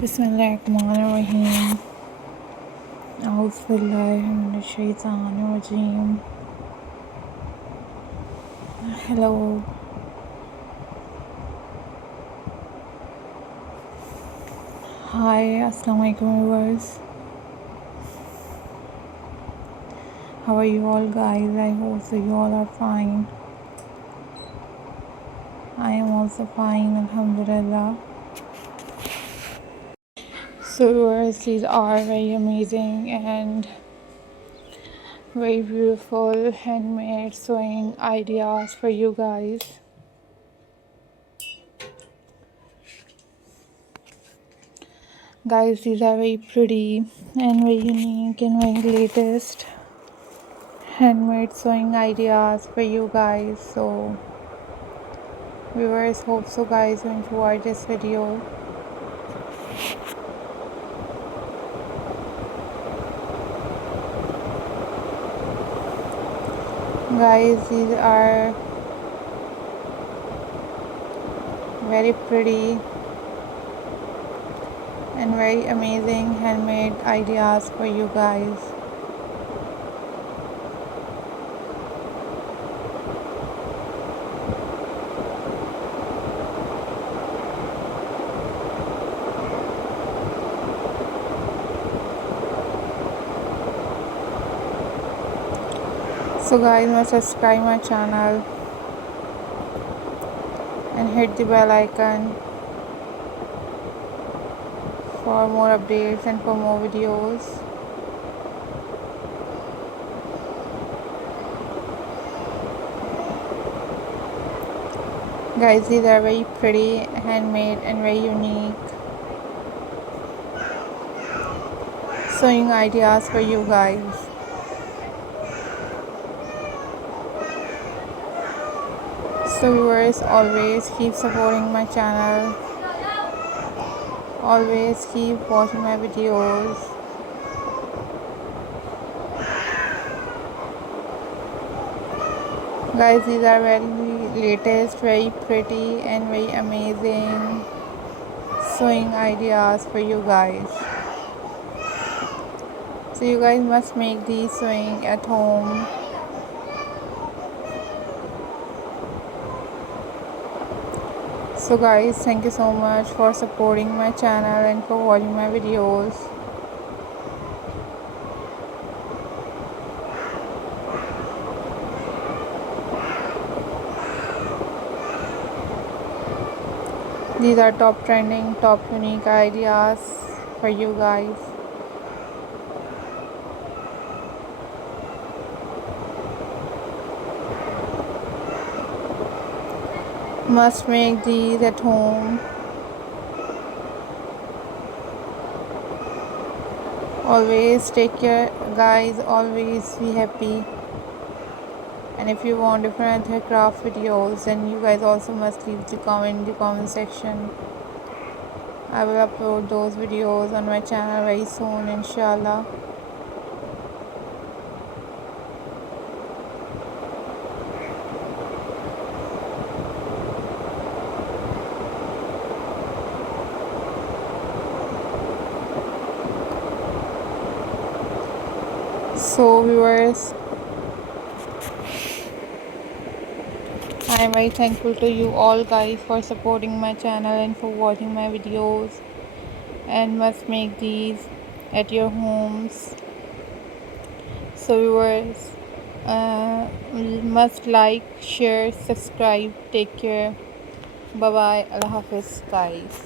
बिस्मिल्लाहिर्रहमानिर्रहीम। औज़ुबिल्लाहिमिनश्शैतानिर्रजीम। Hello, hi, assalamu alaikum viewers. How are you all guys? I hope so you all are fine. I am also fine, alhamdulillah. So viewers, these are very amazing and very beautiful handmade sewing ideas for you guys. Guys, these are very pretty and very unique and very latest handmade sewing ideas for you guys. So viewers, hope so guys you enjoyed this video. Guys, these are very pretty and very amazing handmade ideas for you guys. So guys, must subscribe my channel and hit the bell icon for more updates and for more videos. Guys, these are very pretty, handmade and very unique sewing ideas for you guys. So viewers, always keep supporting my channel, always keep watching my videos. Guys, these are very latest, very pretty and very amazing sewing ideas for you guys. So you guys must make these sewing at home. So guys, thank you so much for supporting my channel and for watching my videos. These are top trending, top unique ideas for you guys. Must make these at home. Always take care guys, always be happy. And if you want different craft videos, then you guys also must leave the comment in the comment section. I will upload those videos on my channel very soon, inshallah. So viewers, I am very thankful to you all guys for supporting my channel and for watching my videos, and must make these at your homes. So viewers, must like, share, subscribe. Take care. Bye bye. Allah Hafiz guys.